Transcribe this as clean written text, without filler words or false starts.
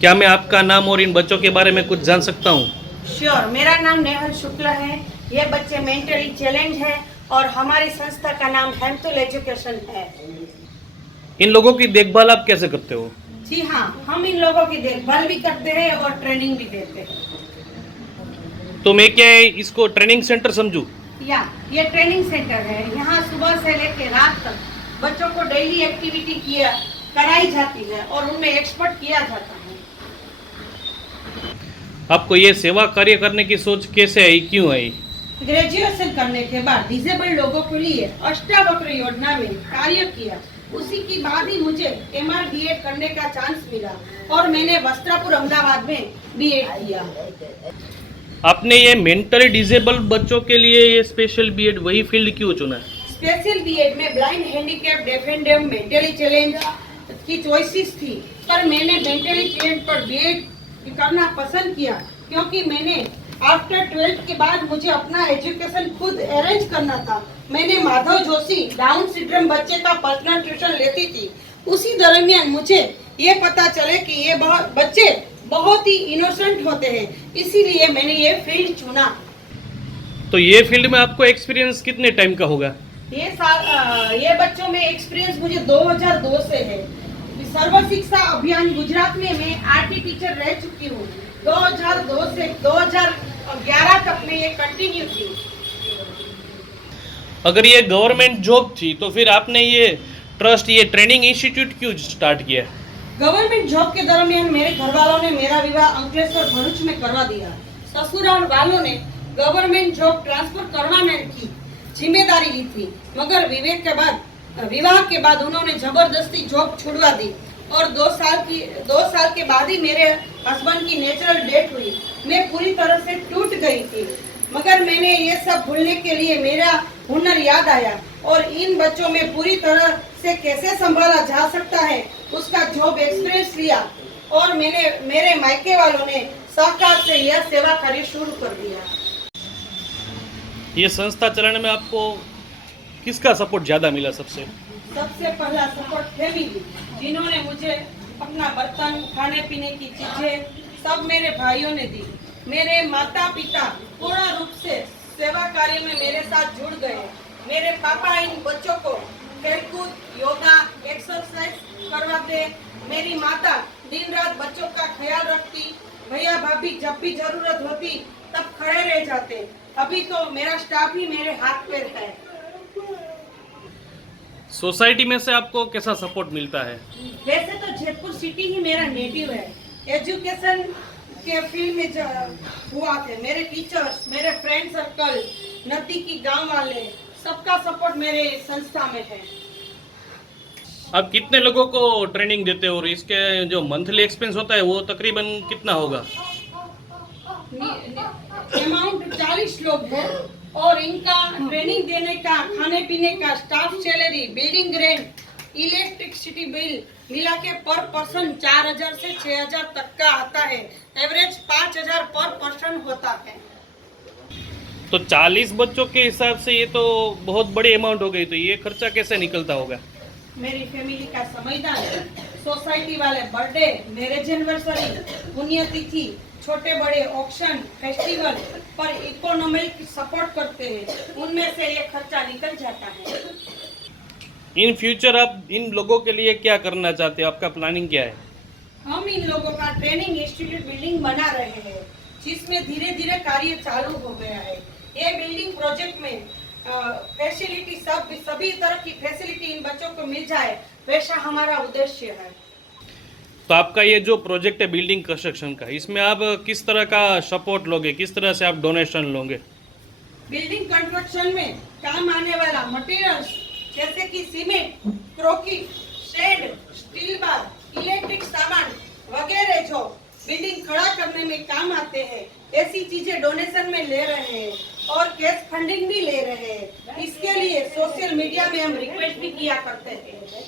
क्या मैं आपका नाम और इन बच्चों के बारे में कुछ जान सकता हूँ? श्योर, मेरा नाम नेहल शुक्ल है। ये बच्चे मेंटली चैलेंज है और हमारी संस्था का नाम हेमतुल एजुकेशन है। इन लोगों की देखभाल आप कैसे करते हो? जी हाँ, हम इन लोगों की देखभाल भी करते हैं और ट्रेनिंग भी देते हैं। तो मैं क्या इसको ट्रेनिंग सेंटर समझूं? या ये ट्रेनिंग सेंटर है। यहाँ सुबह से लेकर रात तक बच्चों को डेली एक्टिविटी किया कराई जाती है और उनमें एक्सपर्ट किया जाता है। आपको ये सेवा कार्य करने की सोच कैसे आई, क्यों आई? ग्रेजुएशन करने के बाद डिसेबल लोगों के लिए अष्टावक्र योजना में कार्य किया। उसी के बाद ही मुझे MR BEd करने का चांस मिला और मैंने वस्त्रापुर अहमदाबाद में BEd किया। आपने ये मेंटली डिसेबल बच्चों के लिए ये स्पेशल बीएड वही फील्ड क्यों चुना? स्पेशल BEd में ब्लाइंड, हैंडीकैप, डेफ एंड डम, मेंटली चैलेंज की चॉइसेस थी, पर मैंने मेंटली चैलेंज पर BEd करना पसंद किया क्योंकि मैंने आफ्टर 12th के बाद मुझे अपना एजुकेशन खुद अरेंज करना था। मैंने माधव जोशी डाउन सिंड्रोम बच्चे का पर्सनल ट्यूशन लेती थी। उसी दरमियान मुझे ये पता चले कि ये बच्चे बहुत ही इनोसेंट होते हैं, इसीलिए मैंने ये फील्ड चुना। तो ये फील्ड में आपको एक्सपीरियंस कितने टाइम का होगा? ये बच्चों में एक्सपीरियंस मुझे 2002 से है। सर्व शिक्षा अभियान गुजरात में मैं आरटी टीचर रह चुकी हूँ। 2002 से 2011 तक मैं ये कंटिन्यू थी। अगर ये गवर्नमेंट जॉब थी तो फिर आपने ये ट्रस्ट, ये ट्रेनिंग इंस्टीट्यूट क्यों स्टार्ट किया? गवर्नमेंट जॉब के दरमियान मेरे घर वालों ने मेरा विवाह अंकलेश्वर भरूच में करवा दिया। ससुराल वालों ने गवर्नमेंट जॉब ट्रांसफर करवाने की जिम्मेदारी ली थी, मगर विवाह के बाद उन्होंने जबरदस्ती जॉब छुड़वा दी और 2 साल के बाद ही मेरे हस्बैंड की नेचुरल डेथ हुई। मैं पूरी तरह से टूट गई थी, मगर मैंने ये सब भूलने के लिए मेरा हुनर याद आया और इन बच्चों में पूरी तरह से कैसे संभाला जा सकता है उसका जॉब एक्सपीरियंस लिया और मेरे मायके वालों ने सहकार से यह सेवा कार्य शुरू कर दिया। ये संस्था चलाने में आपको किसका सपोर्ट ज़्यादा मिला? सबसे पहला सपोर्ट फैमिली, जिन्होंने मुझे अपना बर्तन, खाने पीने की चीजें सब मेरे भाइयों ने दी। मेरे माता पिता पूर्ण रूप से सेवा कार्य में मेरे साथ जुड़ गए। मेरे पापा इन बच्चों को खेलकूद, योगा, एक्सरसाइज करवाते। मेरी माता दिन रात बच्चों का ख्याल रखती। भैया भाभी जब भी जरूरत होती तब खड़े रह जाते। अभी तो मेरा स्टाफ ही मेरे हाथ पैर है। सोसाइटी में से आपको कैसा सपोर्ट मिलता है? वैसे तो जयपुर सिटी ही मेरा नेटिव है। एजुकेशन के फील्ड में जो हुआ थे, मेरे टीचर्स, मेरे फ्रेंड सर्कल, नजदीकी गांव वाले, सबका सपोर्ट मेरे संस्था में है। आप कितने लोगों को ट्रेनिंग देते हो और इसके जो मंथली एक्सपेंस होता है वो तकरीबन कितना होगा? अमाउंट 40 लोग हैं और इनका ट्रेनिंग देने का, खाने पीने का, staff salary, building rent, electricity bill मिला के पर पर्सन 4000 से 6000 तक का आता है। एवरेज 5000 पर पर्सन होता है। तो 40 बच्चों के हिसाब से ये तो बहुत बड़ी अमाउंट हो गई, तो ये खर्चा कैसे निकलता होगा? मेरी फैमिली का समयदान, सोसाइटी वाले बर्थडे, मैरिज एनिवर्सरी, पुण्यतिथि, छोटे बड़े ऑक्शन, फेस्टिवल पर इकोनॉमिक सपोर्ट करते हैं, उनमें से ये खर्चा निकल जाता है। इन फ्यूचर आप इन लोगों के लिए क्या करना चाहते हो? आपका प्लानिंग क्या है? हम इन लोगों का ट्रेनिंग इंस्टीट्यूट बिल्डिंग बना रहे हैं, जिसमें धीरे धीरे कार्य चालू हो गया है। ये बिल्डिंग प्रोजेक्ट में फैसिलिटी सभी तरह की फैसिलिटी इन बच्चों को मिल जाए, वैसा हमारा उद्देश्य है। तो आपका ये जो प्रोजेक्ट है बिल्डिंग कंस्ट्रक्शन का, इसमें आप किस तरह का सपोर्ट लोगे, किस तरह से आप डोनेशन लोगे? बिल्डिंग कंस्ट्रक्शन में काम आने वाला मटेरियल्स जैसे कि सीमेंट, क्रोकी, शेड, स्टील बार, इलेक्ट्रिक सामान वगैरह जो बिल्डिंग खड़ा करने में काम आते हैं, ऐसी चीजें डोनेशन में ले रहे हैं और कैश फंडिंग भी ले रहे हैं। इसके लिए सोशल मीडिया में हम रिक्वेस्ट भी किया करते हैं।